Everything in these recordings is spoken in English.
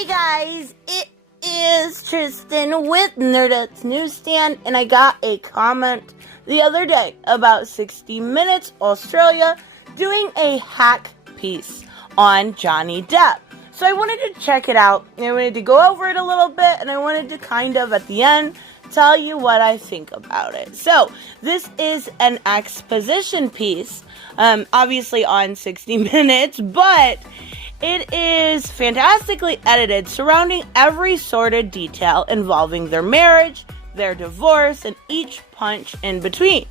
Hey guys, it is Tristan with Nerdette's NewsStand, and I got a comment the other day about 60 Minutes Australia doing a hack piece on Johnny Depp. So I wanted to check it out, and I wanted to go over it a little bit, and I wanted to kind of, at the end, tell you what I think about it. So, this is an exposition piece, obviously on 60 Minutes, but it is fantastically edited, surrounding every sordid detail involving their marriage, their divorce, and each punch in between.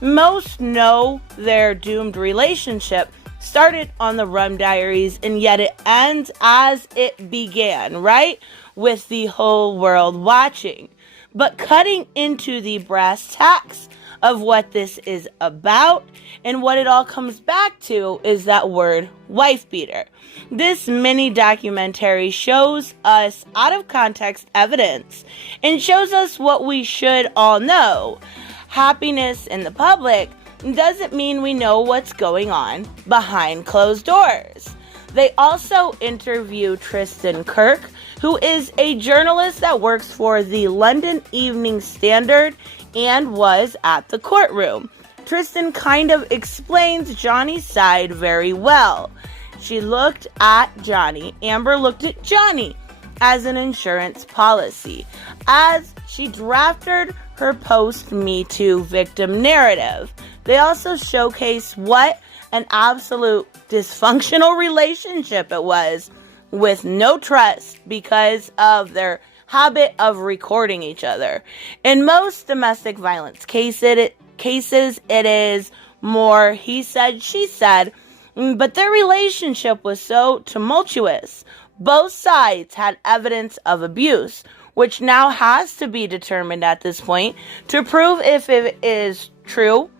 Most know their doomed relationship started on the Rum Diaries, and yet it ends as it began, right? With the whole world watching. But cutting into the brass tacks of what this is about and what it all comes back to is that word wife beater. This mini documentary shows us out of context evidence and shows us what we should all know. Happiness in the public doesn't mean we know what's going on behind closed doors. They also interview Tristan Kirk, who is a journalist that works for the London Evening Standard and was at the courtroom. Tristan kind of explains Johnny's side very well. She looked at Johnny, Amber looked at Johnny as an insurance policy, as she drafted her post-Me Too victim narrative. They also showcase what an absolute dysfunctional relationship it was, with no trust because of their habit of recording each other. In most domestic violence cases, it is more he said, she said, but their relationship was so tumultuous. Both sides had evidence of abuse, which now has to be determined at this point to prove if it is true,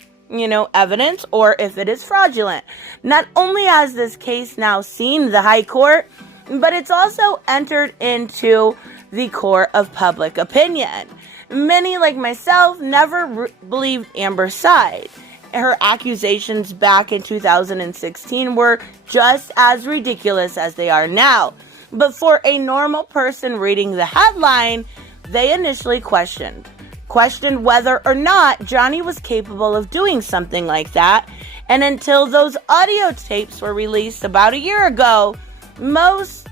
evidence, or if it is fraudulent. Not only has this case now seen the High Court, but it's also entered into the court of public opinion. Many, like myself, never believed Amber's side. Her accusations back in 2016 were just as ridiculous as they are now. But for a normal person reading the headline, they initially questioned whether or not Johnny was capable of doing something like that. And until those audio tapes were released about a year ago, most,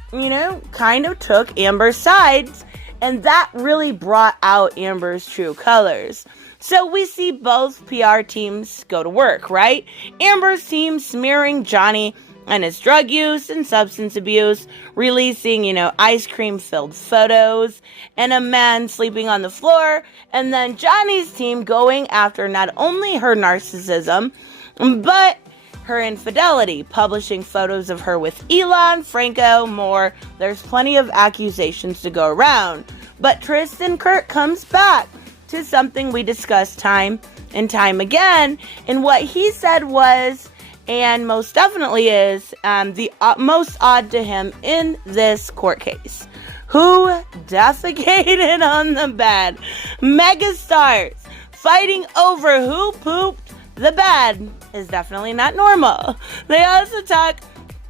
kind of took Amber's sides, and that really brought out Amber's true colors. So we see both PR teams go to work, right? Amber's team smearing Johnny and his drug use and substance abuse, releasing, ice cream-filled photos and a man sleeping on the floor, and then Johnny's team going after not only her narcissism, but her infidelity, publishing photos of her with Elon, Franco, more. There's plenty of accusations to go around. But Tristan Kirk comes back to something we discussed time and time again, and what he said was, and most definitely is, the most odd to him in this court case. Who defecated on the bed? Megastars fighting over who pooped the bed is definitely not normal. They also talk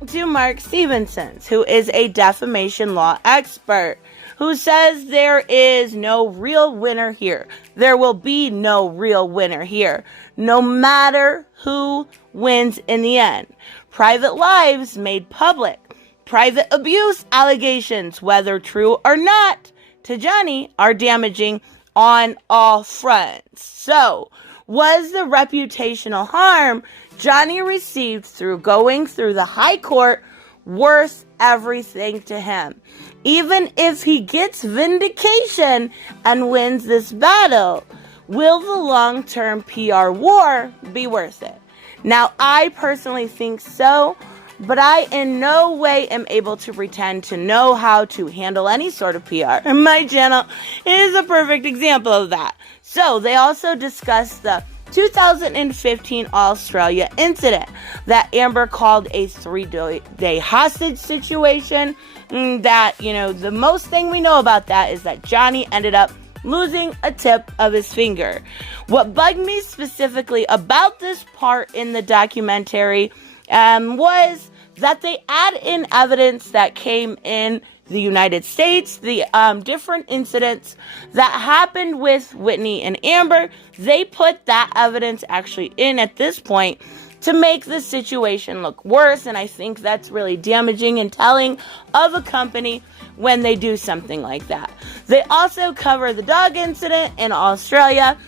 to Mark Stevenson, who is a defamation law expert, who says there is no real winner here. There will be no real winner here, no matter who wins in the end. Private lives made public. Private abuse allegations, whether true or not, to Johnny are damaging on all fronts. So, was the reputational harm Johnny received through going through the High Court worth everything to him? Even if he gets vindication and wins this battle, will the long-term PR war be worth it? Now, I personally think so, but I in no way am able to pretend to know how to handle any sort of PR. And my channel is a perfect example of that. So, they also discussed the 2015 Australia incident that Amber called a 3-day hostage situation. That, the most thing we know about that is that Johnny ended up losing a tip of his finger. What bugged me specifically about this part in the documentary was that they add in evidence that came in the United States, the different incidents that happened with Whitney and Amber. They put that evidence actually in at this point to make the situation look worse, and I think that's really damaging and telling of a company when they do something like that. They also cover the dog incident in Australia,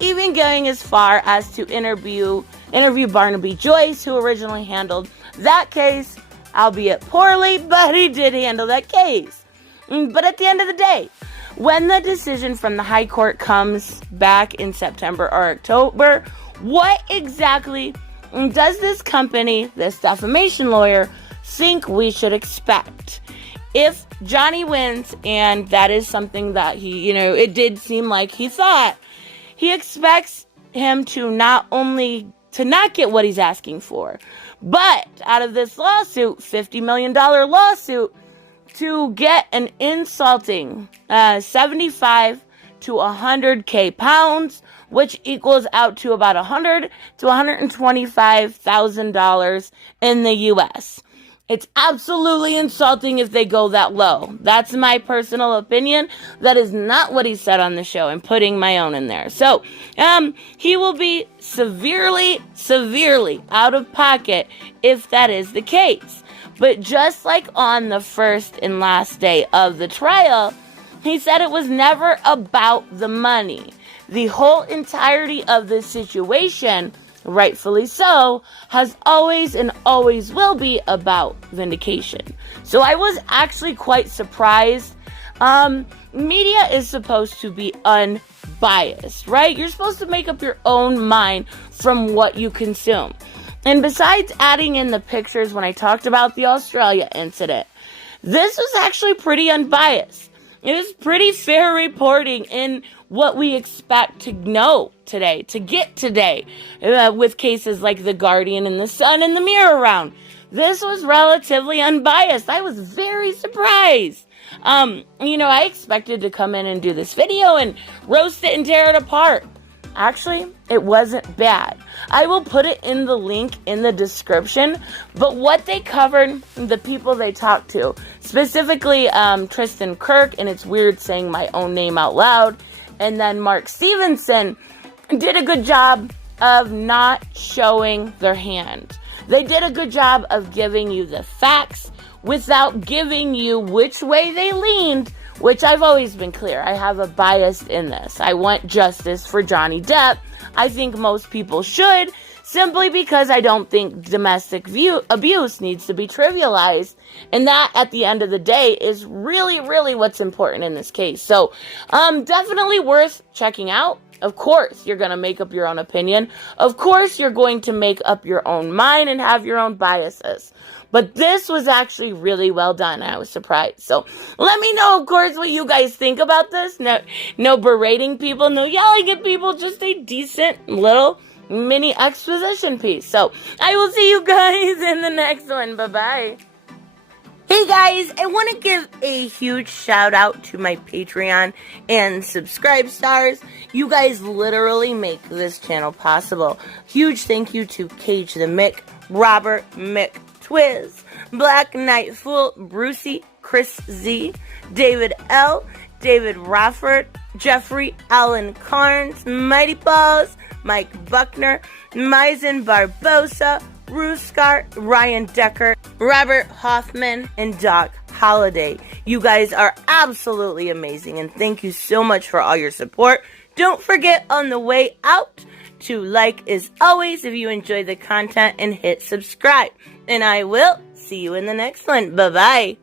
even going as far as to interview Barnaby Joyce, who originally handled that case, albeit poorly, but he did handle that case. But at the end of the day, when the decision from the High Court comes back in September or October, what exactly does this company, this defamation lawyer, think we should expect? If Johnny wins, and that is something that he, it did seem like he thought, he expects him to not get what he's asking for, but out of this lawsuit, $50 million lawsuit, to get an insulting 75 to 100K pounds, which equals out to about $100 to $125,000 in the U.S. It's absolutely insulting if they go that low. That's my personal opinion. That is not what he said on the show. I'm putting my own in there. So, he will be severely, severely out of pocket if that is the case. But just like on the first and last day of the trial, he said it was never about the money. The whole entirety of this situation, rightfully so, has always and always will be about vindication. So I was actually quite surprised. Media is supposed to be unbiased, right? You're supposed to make up your own mind from what you consume. And besides adding in the pictures when I talked about the Australia incident, this was actually pretty unbiased. It was pretty fair reporting in what we expect to know today, to get today, with cases like The Guardian and The Sun and The Mirror around. This was relatively unbiased. I was very surprised. I expected to come in and do this video and roast it and tear it apart. Actually, it wasn't bad. I will put it in the link in the description, but what they covered, the people they talked to, specifically Tristan Kirk, and it's weird saying my own name out loud, and then Mark Stevenson, did a good job of not showing their hand. They did a good job of giving you the facts without giving you which way they leaned, which I've always been clear. I have a bias in this. I want justice for Johnny Depp. I think most people should, simply because I don't think domestic abuse needs to be trivialized. And that, at the end of the day, is really, really what's important in this case. So, definitely worth checking out. Of course, you're going to make up your own opinion. Of course, you're going to make up your own mind and have your own biases. But this was actually really well done. I was surprised. So let me know, of course, what you guys think about this. No berating people, no yelling at people, just a decent little mini exposition piece. So I will see you guys in the next one. Bye-bye. Hey guys, I want to give a huge shout out to my Patreon and subscribe stars. You guys literally make this channel possible. Huge thank you to Cage the Mick, Robert Mick Twiz, Black Knight Fool, Brucey, Chris Z, David L, David Rafford, Jeffrey Allen Carnes, Mighty Balls, Mike Buckner, Maizen Barbosa, Ruskart, Ryan Decker, Robert Hoffman, and Doc Holliday. You guys are absolutely amazing, and thank you so much for all your support. Don't forget on the way out to like as always if you enjoy the content and hit subscribe. And I will see you in the next one. Bye-bye.